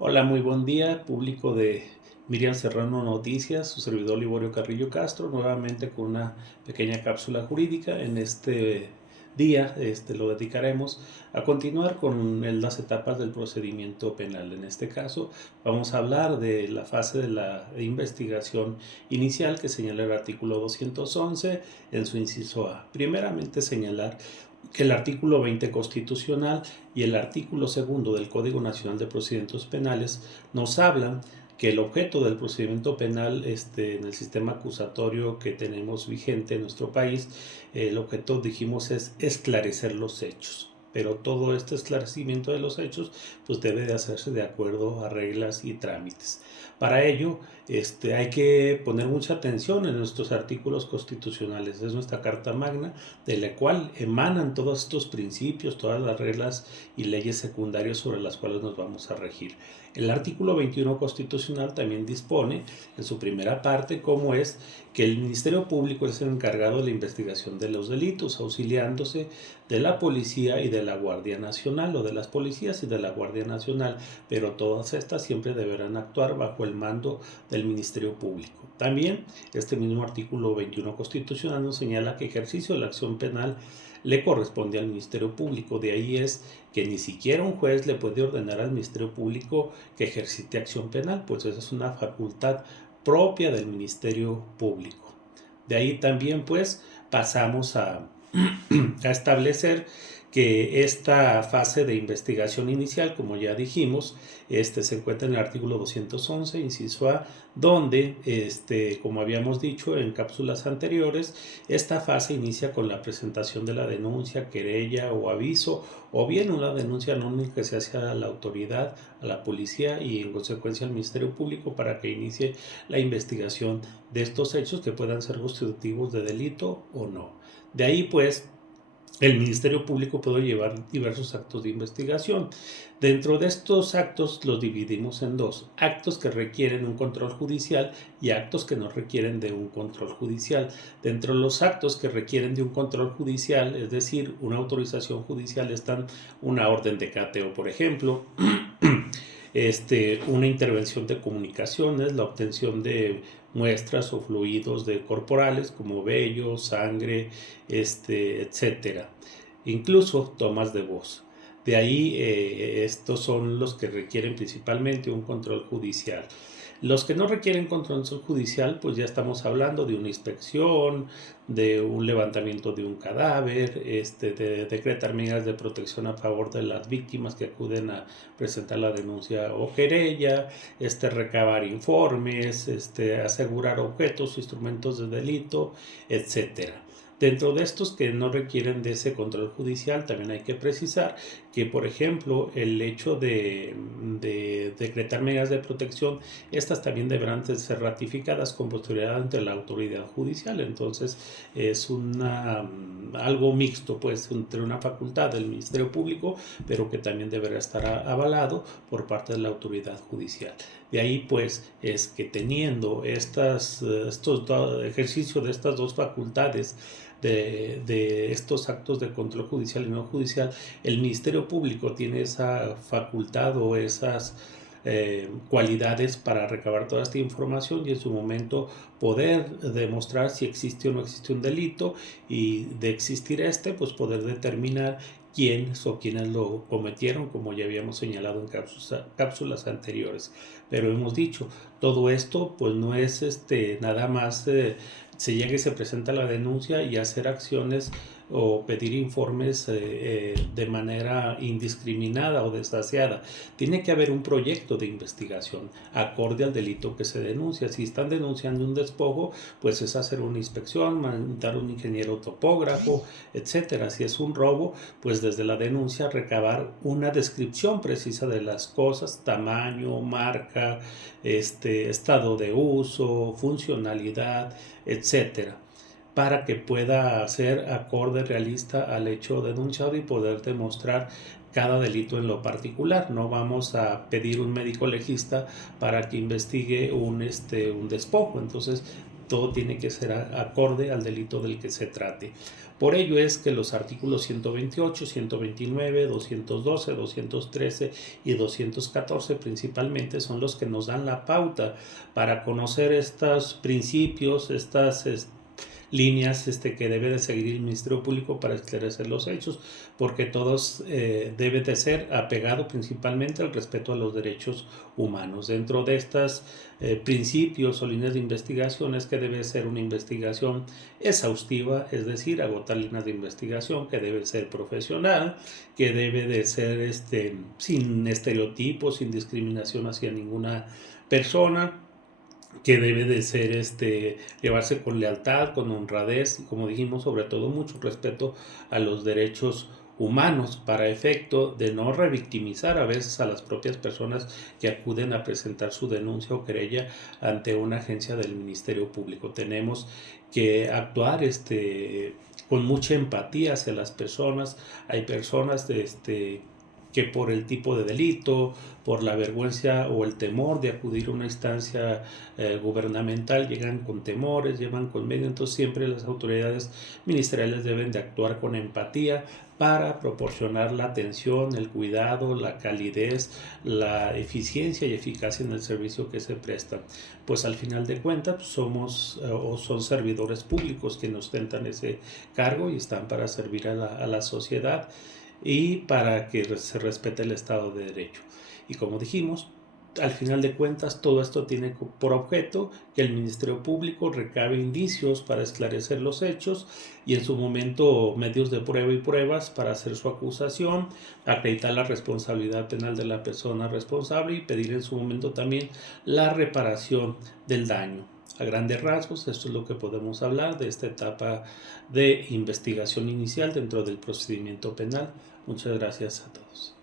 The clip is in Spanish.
Hola, muy buen día, público de Miriam Serrano Noticias, su servidor Liborio Carrillo Castro, nuevamente con una pequeña cápsula jurídica. En este día lo dedicaremos a continuar con las etapas del procedimiento penal. En este caso, vamos a hablar de la fase de la investigación inicial que señala el artículo 211 en su inciso A. Primeramente, señalar que el artículo 20 constitucional y el artículo segundo del Código Nacional de Procedimientos Penales nos hablan que el objeto del procedimiento penal en el sistema acusatorio que tenemos vigente en nuestro país, el objeto, dijimos, es esclarecer los hechos. Pero todo este esclarecimiento de los hechos pues debe de hacerse de acuerdo a reglas y trámites. Para ello, hay que poner mucha atención en nuestros artículos constitucionales. Es nuestra Carta Magna, de la cual emanan todos estos principios, todas las reglas y leyes secundarias sobre las cuales nos vamos a regir. El artículo 21 constitucional también dispone en su primera parte cómo es que el Ministerio Público es el encargado de la investigación de los delitos, auxiliándose de la Policía y de la Guardia Nacional, o de las policías y de la Guardia Nacional, pero todas estas siempre deberán actuar bajo el mando del Ministerio Público. También este mismo artículo 21 constitucional nos señala que ejercicio de la acción penal le corresponde al Ministerio Público. De ahí es que ni siquiera un juez le puede ordenar al Ministerio Público que ejercite acción penal, pues esa es una facultad propia del Ministerio Público. De ahí también pues pasamos a establecer que esta fase de investigación inicial, como ya dijimos, se encuentra en el artículo 211, inciso A, donde, como habíamos dicho en cápsulas anteriores, esta fase inicia con la presentación de la denuncia, querella o aviso, o bien una denuncia anónima que se hace a la autoridad, a la policía y en consecuencia al Ministerio Público para que inicie la investigación de estos hechos que puedan ser constitutivos de delito o no. De ahí pues el Ministerio Público puede llevar diversos actos de investigación. Dentro de estos actos los dividimos en dos: actos que requieren un control judicial y actos que no requieren de un control judicial. Dentro de los actos que requieren de un control judicial, es decir, una autorización judicial, están una orden de cateo, por ejemplo, una intervención de comunicaciones, la obtención de muestras o fluidos corporales como vello, sangre, etcétera. Incluso tomas de voz. De ahí estos son los que requieren principalmente un control judicial. Los que no requieren control judicial, pues ya estamos hablando de una inspección, de un levantamiento de un cadáver, de decretar medidas de protección a favor de las víctimas que acuden a presentar la denuncia o querella, recabar informes, asegurar objetos, instrumentos de delito, etcétera. Dentro de estos que no requieren de ese control judicial, también hay que precisar que, por ejemplo, el hecho de decretar medidas de protección, estas también deberán ser ratificadas con posterioridad ante la autoridad judicial. Entonces, es algo mixto, pues, entre una facultad del Ministerio Público, pero que también deberá estar avalado por parte de la autoridad judicial. De ahí, pues, es que teniendo ejercicio de estas dos facultades, de estos actos de control judicial y no judicial, el Ministerio Público tiene esa facultad o esas cualidades para recabar toda esta información y en su momento poder demostrar si existe o no existe un delito, y de existir pues poder determinar quiénes o quiénes lo cometieron, como ya habíamos señalado en cápsulas anteriores. Pero hemos dicho, todo esto pues no es nada más se llega y se presenta la denuncia y hacer acciones o pedir informes de manera indiscriminada o desasiada. Tiene que haber un proyecto de investigación acorde al delito que se denuncia. Si están denunciando un despojo, pues es hacer una inspección, mandar un ingeniero topógrafo, etcétera. Si es un robo, pues desde la denuncia recabar una descripción precisa de las cosas: tamaño, marca, estado de uso, funcionalidad, etcétera, para que pueda ser acorde, realista al hecho denunciado y poder demostrar cada delito en lo particular. No vamos a pedir un médico legista para que investigue un despojo. Entonces, todo tiene que ser acorde al delito del que se trate. Por ello es que los artículos 128, 129, 212, 213 y 214 principalmente son los que nos dan la pauta para conocer estos principios, estas líneas que debe de seguir el Ministerio Público para esclarecer los hechos, porque todos deben de ser apegados principalmente al respeto a los derechos humanos. Dentro de estos principios o líneas de investigación es que debe ser una investigación exhaustiva, es decir, agotar líneas de investigación, que debe ser profesional, que debe de ser sin estereotipos, sin discriminación hacia ninguna persona, que debe de ser llevarse con lealtad, con honradez y, como dijimos, sobre todo mucho respeto a los derechos humanos, para efecto de no revictimizar a veces a las propias personas que acuden a presentar su denuncia o querella ante una agencia del Ministerio Público. Tenemos que actuar con mucha empatía hacia las personas. Hay personas que por el tipo de delito, por la vergüenza o el temor de acudir a una instancia gubernamental, llegan con temores, llevan con miedo. Entonces siempre las autoridades ministeriales deben de actuar con empatía para proporcionar la atención, el cuidado, la calidez, la eficiencia y eficacia en el servicio que se presta. Pues al final de cuentas somos o son servidores públicos quienes ostentan ese cargo y están para servir a la sociedad y para que se respete el Estado de Derecho. Y como dijimos, al final de cuentas todo esto tiene por objeto que el Ministerio Público recabe indicios para esclarecer los hechos y en su momento medios de prueba y pruebas para hacer su acusación, acreditar la responsabilidad penal de la persona responsable y pedir en su momento también la reparación del daño. A grandes rasgos, esto es lo que podemos hablar de esta etapa de investigación inicial dentro del procedimiento penal. Muchas gracias a todos.